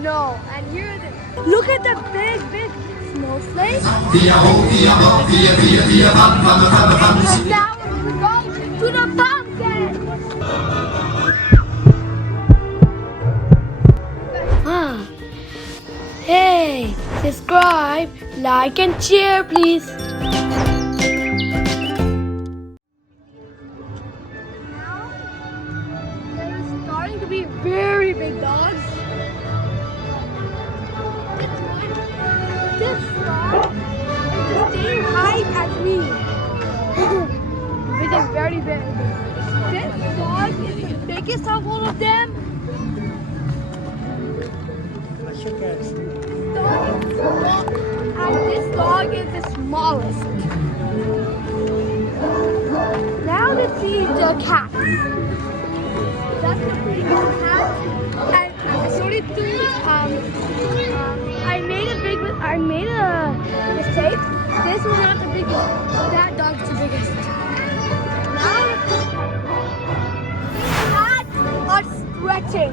snow. And here it is. Look at the big snowflake. And now we're going to the mountain. Hey, subscribe, like and share please. To be very big dogs. This dog is the same height as me, which is very big. This dog is the biggest of all of them. And this dog is the smallest. Now let's see the cat. That's the biggest cat. And sorry to I made a mistake. This was not the biggest. That dog's the biggest. Now cats are stretching.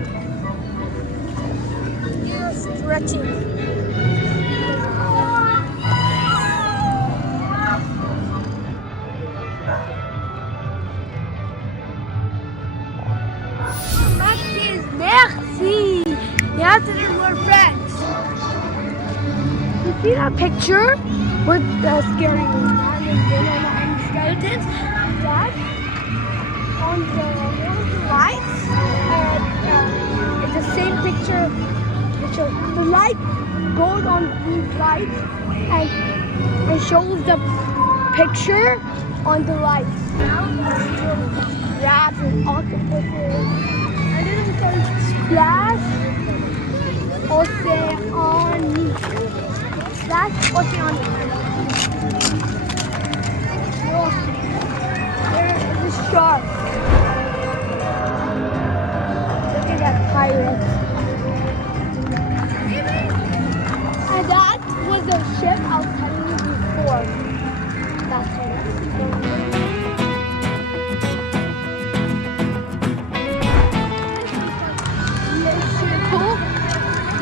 You're stretching. Merci! You have to do more friends. You see that picture with the scary and skeletons? That's on the lights. And it's the same picture. The light goes on these lights and it shows the picture on the lights. Yeah, it's octopuses. Splash Oceanic. Splash Oceanic. Look, there is a shark. Look at that pirate. And that was the ship I was telling you before. That's what it is.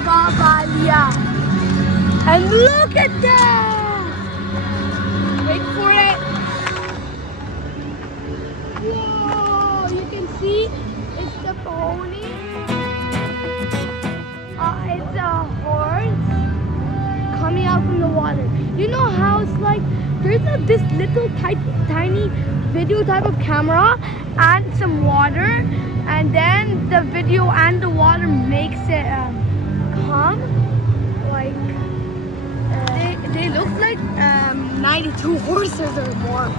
Cavalia. And look at that! Wait for it. Whoa! You can see it's the pony. It's a horse coming out from the water. You know how it's like there's this little tiny video type of camera and some water, and then the video and the water makes it come like they look like 92 horses or more.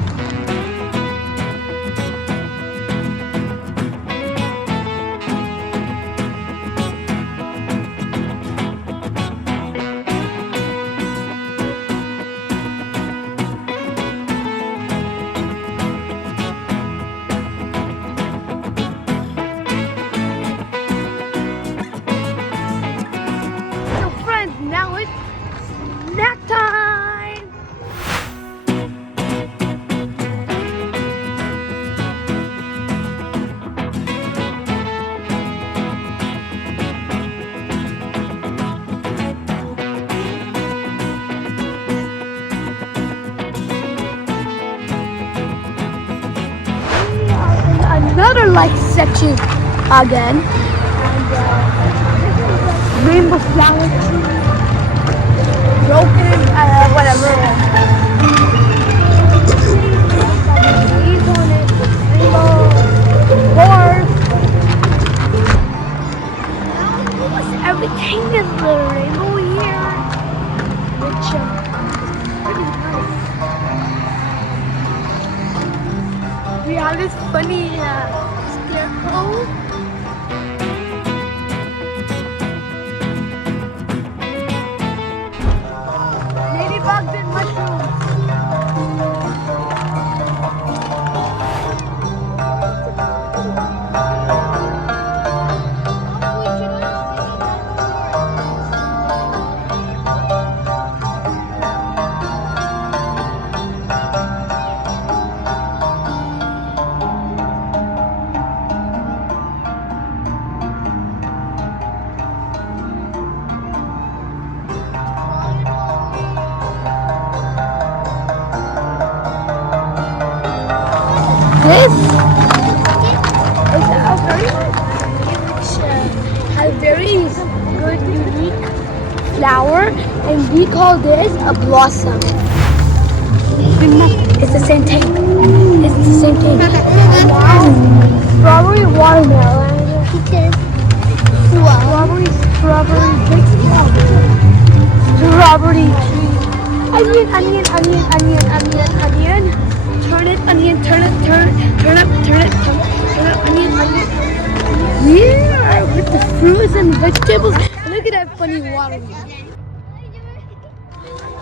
Now it's snack time! We are in another light section again. And rainbow flowers. Broken, whatever. Leaves on it, rainbow, horse. Almost everything is the rainbow here, which is pretty nice. We have this funny scarecrow. Bugs and mushrooms. this is a very which has very good unique flower, and we call this a blossom. It's the same thing. It's the same thing. And now strawberry watermelon. Strawberry, big strawberry tree. Onion. Turn it, onion, turn it, turn up, onion. Yeah, with the fruits and vegetables. Look at that funny watermelon.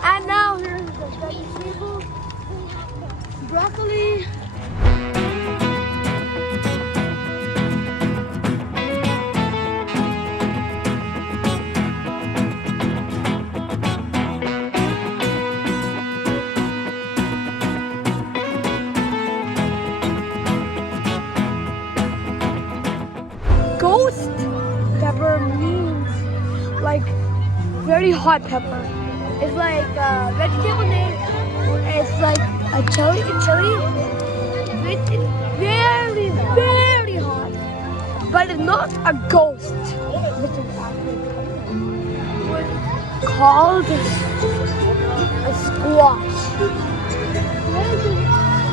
And now here's the vegetables. Broccoli. Ghost pepper means like very hot pepper. It's like a vegetable name. It's like a chili. It's very, very hot. But it's not a ghost, which is actually called a squash.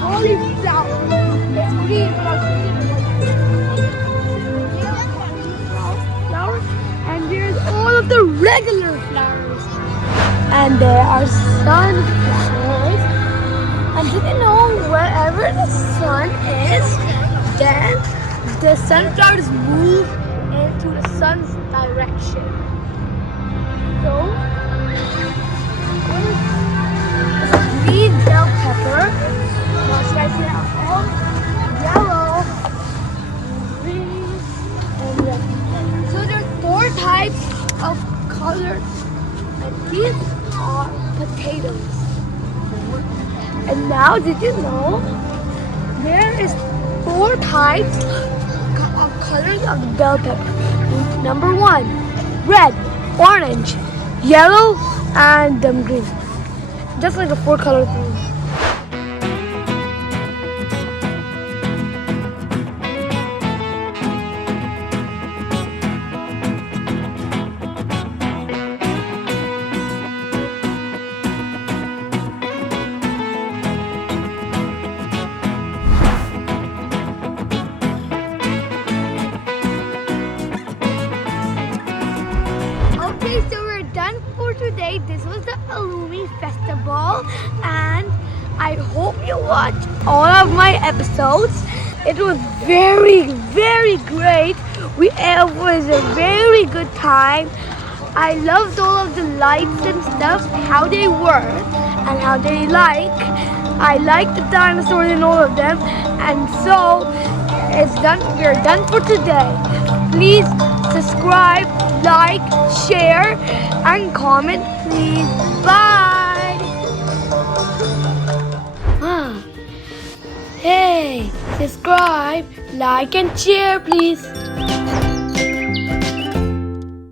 Cauliflower. It's green, but I'll see it flower. And there's all of the regular flowers. And there are sunflowers. And did you know wherever the sun is, then the sunflowers move into the sun's direction. So, it's a green bell pepper. Now, you guys see that all yellow, green, and red. So there's 4 types of colors, and these are potatoes. And now, did you know there is 4 types of colors of the bell pepper? Number 1, red, orange, yellow, and green. Just like a 4-color thing. Okay, so we're done for today. This was the ILLUMI Festival, and I hope you watched all of my episodes. It was very, very great. It was a very good time. I loved all of the lights and stuff, how they were and how they like. I like the dinosaurs and all of them, and so it's done. We're done for today. Please subscribe, like, share, and comment, please. Bye. Hey, subscribe, like, and share, please.